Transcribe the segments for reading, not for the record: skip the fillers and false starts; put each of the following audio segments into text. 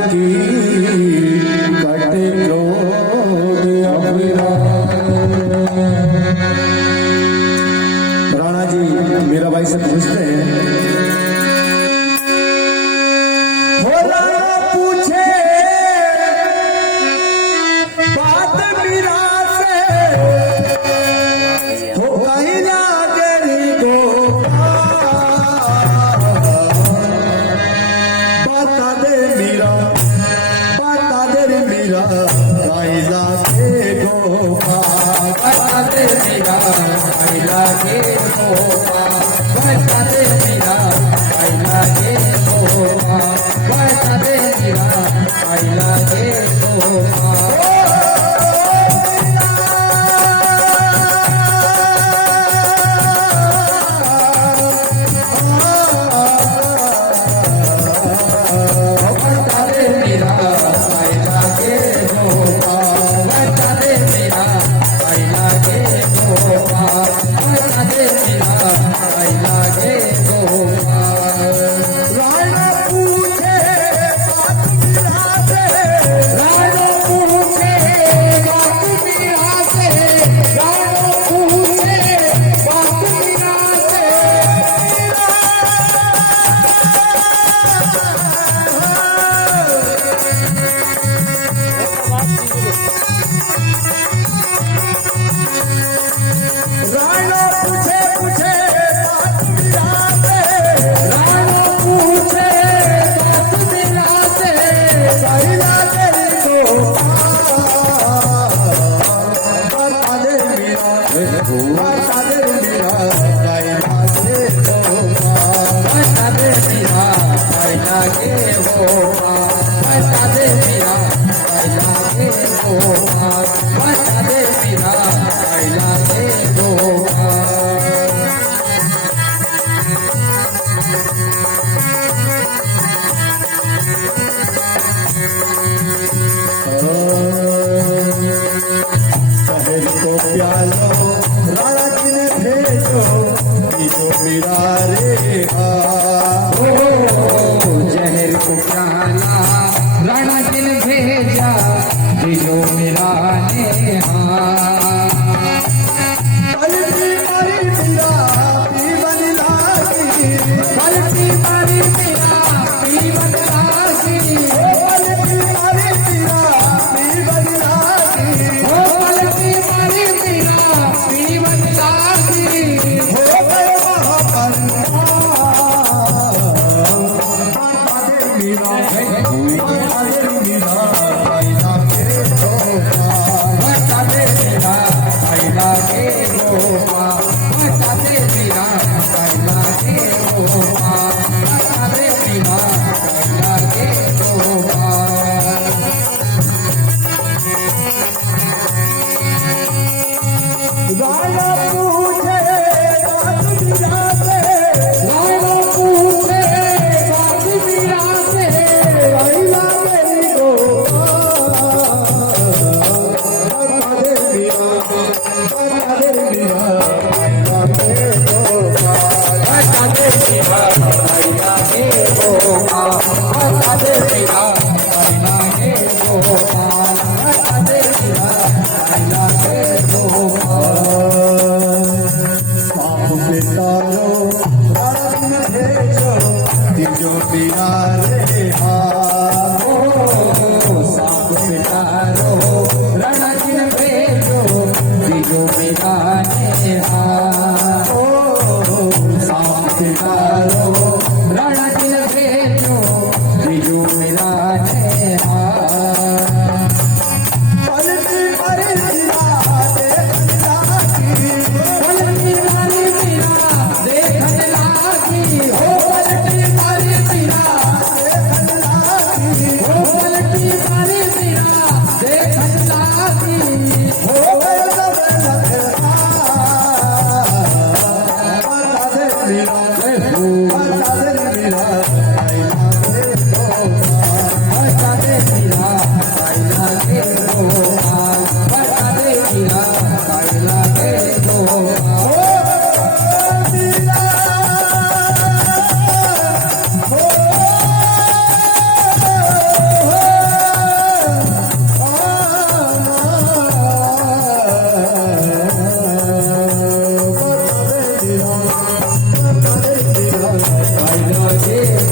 की कटे क्रोध अभिराम। राणा जी मीराबाई से पूछते हैं, भोला पूछे बात मीरा से, हो कहीं ना तेरी को बता दे मीरा, बता दे मीरा कायला के गोपा, बता दे मीरा कायला के गोपा, बता दे मीरा कायला के गोपा, बता दे मीरा कायला के गोपा। जहर को प्याला राणा जी ने भेजा, जो मेरा नेहा। पलटी मारी मीरा पीवन लागी, पलटी मारी मीरा पीवन लागी, पलटी मारी मीरा पीवन लागी, पलटी मारी मीरा पीवन लागी, हो गए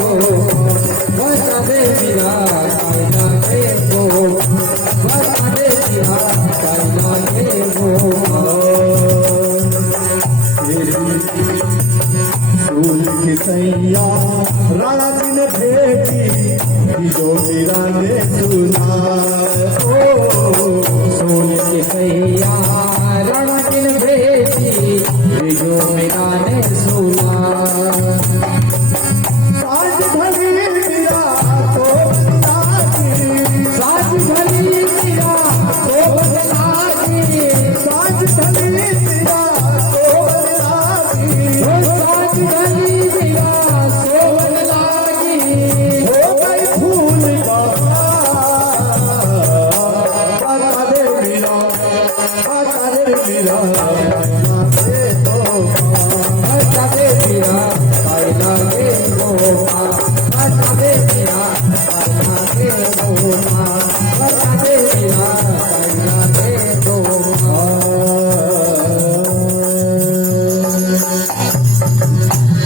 बता दे मीरा काय लागे गोपाल बता दे मीरा काय लागे गोपाल फूल की सैया राणा दिन भेटी जो मीरा ने सुना सोन के सैया रण